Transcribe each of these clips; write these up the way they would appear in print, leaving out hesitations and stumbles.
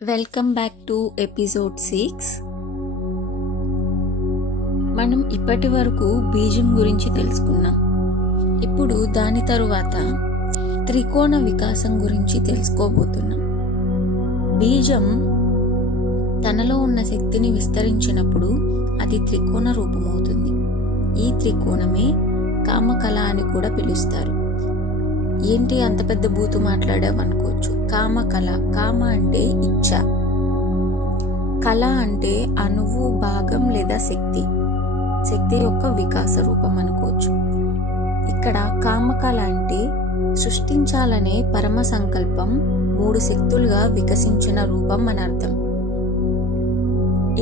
Welcome back to episode 6. మనం ఇప్పటి వరకు బీజం గురించి తెలుసుకున్నాం. ఇప్పుడు దాని తరువాత త్రికోణ వికాసం గురించి తెలుసుకోబోతున్నాం. బీజం తనలో ఉన్న శక్తిని విస్తరించినప్పుడు అది త్రికోణ రూపమవుతుంది. ఈ త్రికోణమే కామకళ అని కూడా పిలుస్తారు. ఏంటి అంత పెద్ద బూతు మాట్లాడావు అనుకోవచ్చు. కామకళ, కామ అంటే ఇచ్ఛ, కళ అంటే అణువు, భాగం లేదా శక్తి, శక్తి యొక్క వికాస రూపం అనుకోవచ్చు. ఇక్కడ కామకళ అంటే సృష్టించాలనే పరమ సంకల్పం 3 శక్తులుగా వికసించిన రూపం అని అర్థం.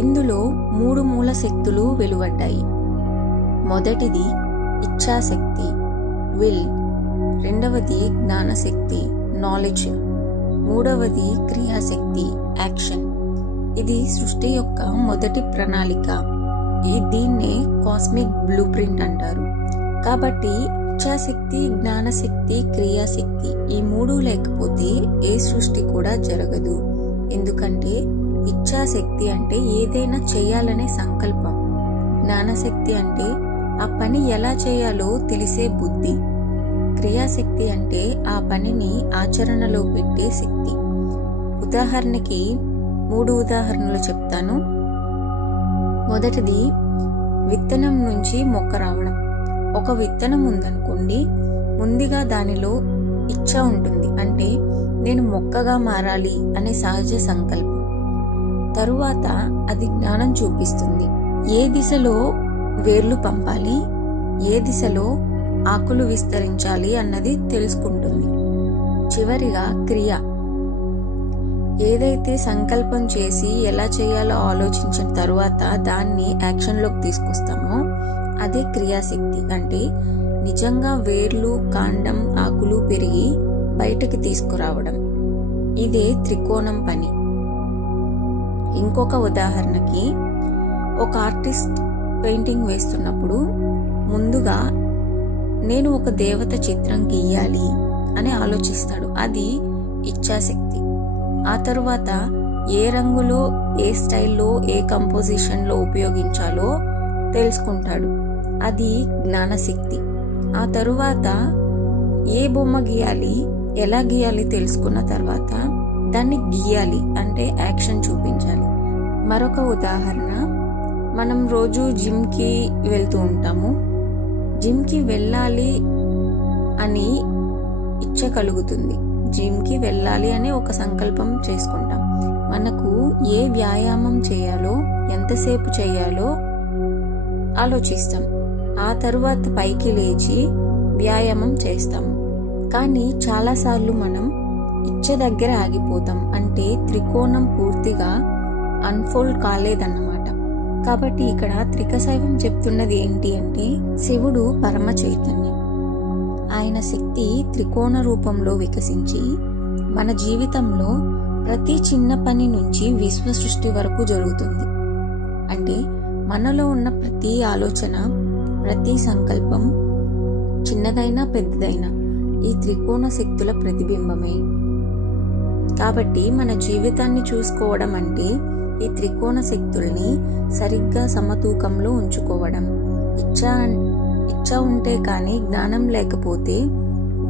ఇందులో 3 మూల శక్తులు వెలువడ్డాయి. మొదటిది ఇచ్ఛాశక్తి, విల్. రెండవది జ్ఞానశక్తి, నాలెడ్జ్. మూడవది క్రియాశక్తి, యాక్షన్. ఇది సృష్టి యొక్క మొదటి ప్రణాళిక. దీన్నే కాస్మిక్ బ్లూ ప్రింట్ అంటారు. కాబట్టి ఇచ్ఛాశక్తి, జ్ఞానశక్తి, క్రియాశక్తి ఈ 3 లేకపోతే ఏ సృష్టి కూడా జరగదు. ఎందుకంటే ఇచ్ఛాశక్తి అంటే ఏదైనా చేయాలనే సంకల్పం, జ్ఞానశక్తి అంటే ఆ పని ఎలా చేయాలో తెలిసే బుద్ధి, క్రియాశక్తి అంటే ఆ పనిని ఆచరణలో పెట్టే శక్తి. ఉదాహరణకి 3 ఉదాహరణలు చెప్తాను. మొదటిది విత్తనం నుంచి మొక్క రావడం. ఒక విత్తనం ఉందనుకోండి, ముందుగా దానిలో ఇచ్ఛ ఉంటుంది, అంటే నేను మొక్కగా మారాలి అనే సహజ సంకల్పం. తరువాత అది జ్ఞానం చూపిస్తుంది. ఏ దిశలో వేర్లు పంపాలి, ఏ దిశలో ఆకులు విస్తరించాలి అన్నది తెలుసుకుంటుంది. చివరిగా క్రియ. ఏదైతే సంకల్పం చేసి ఎలా చేయాలో ఆలోచించిన తరువాత దాన్ని యాక్షన్లోకి తీసుకొస్తామో అదే క్రియాశక్తి. అంటే నిజంగా వేర్లు, కాండం, ఆకులు పెరిగి బయటకి తీసుకురావడం. ఇదే త్రికోణం పని. ఇంకొక ఉదాహరణకి, ఒక ఆర్టిస్ట్ పెయింటింగ్ వేస్తున్నప్పుడు ముందుగా నేను ఒక దేవత చిత్రం గీయాలి అని ఆలోచిస్తాడు. అది ఇచ్ఛాశక్తి. ఆ తరువాత ఏ రంగులో, ఏ స్టైల్లో, ఏ కంపోజిషన్లో ఉపయోగించాలో తెలుసుకుంటాడు. అది జ్ఞానశక్తి. ఆ తరువాత ఏ బొమ్మ గీయాలి, ఎలా గీయాలి తెలుసుకున్న తర్వాత దాన్ని గీయాలి, అంటే యాక్షన్ చూపించాలి. మరొక ఉదాహరణ, మనం రోజు జిమ్కి వెళ్తూ ఉంటాము. జిమ్కి వెళ్ళాలి అని ఇచ్ఛ కలుగుతుంది. జిమ్కి వెళ్ళాలి అని ఒక సంకల్పం చేసుకుంటాం. మనకు ఏ వ్యాయామం చేయాలో, ఎంతసేపు చేయాలో ఆలోచిస్తాం. ఆ తరువాత పైకి లేచి వ్యాయామం చేస్తాము. కానీ చాలాసార్లు మనం ఇచ్ఛ దగ్గర ఆగిపోతాం. అంటే త్రికోణం పూర్తిగా అన్ఫోల్డ్ కాలేదన్నమాట. కాబట్టి ఇక్కడ త్రికశైవం చెప్తున్నది ఏంటి అంటే, శివుడు పరమ చైతన్యం. ఆయన శక్తి త్రికోణ రూపంలో వికసించి మన జీవితంలో ప్రతి చిన్న పని నుంచి విశ్వ సృష్టి వరకు జరుగుతుంది. అంటే మనలో ఉన్న ప్రతి ఆలోచన, ప్రతి సంకల్పం, చిన్నదైనా పెద్దదైనా ఈ త్రికోణ శక్తుల ప్రతిబింబమే. కాబట్టి మన జీవితాన్ని చూసుకోవడం అంటే ఈ త్రికోణ శక్తుల్ని సరిగ్గా సమతూకంలో ఉంచుకోవడం. ఇచ్ఛ ఉంటే కానీ జ్ఞానం లేకపోతే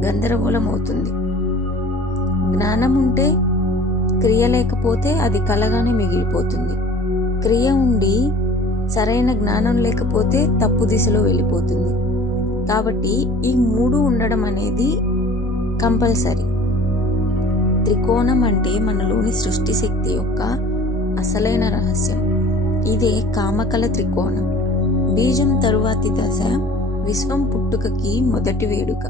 గందరగోళం అవుతుంది. జ్ఞానం ఉంటే క్రియ లేకపోతే అది కలగానే మిగిలిపోతుంది. క్రియ ఉండి సరైన జ్ఞానం లేకపోతే తప్పు దిశలో వెళ్ళిపోతుంది. కాబట్టి ఈ 3 ఉండడం అనేది కంపల్సరీ. త్రికోణం అంటే మనలోని సృష్టి శక్తి యొక్క అసలైన రహస్యం. ఇదే కామకళ త్రికోణం. బీజం తరువాతి దశ విశ్వం పుట్టుకకి మొదటి వేదిక.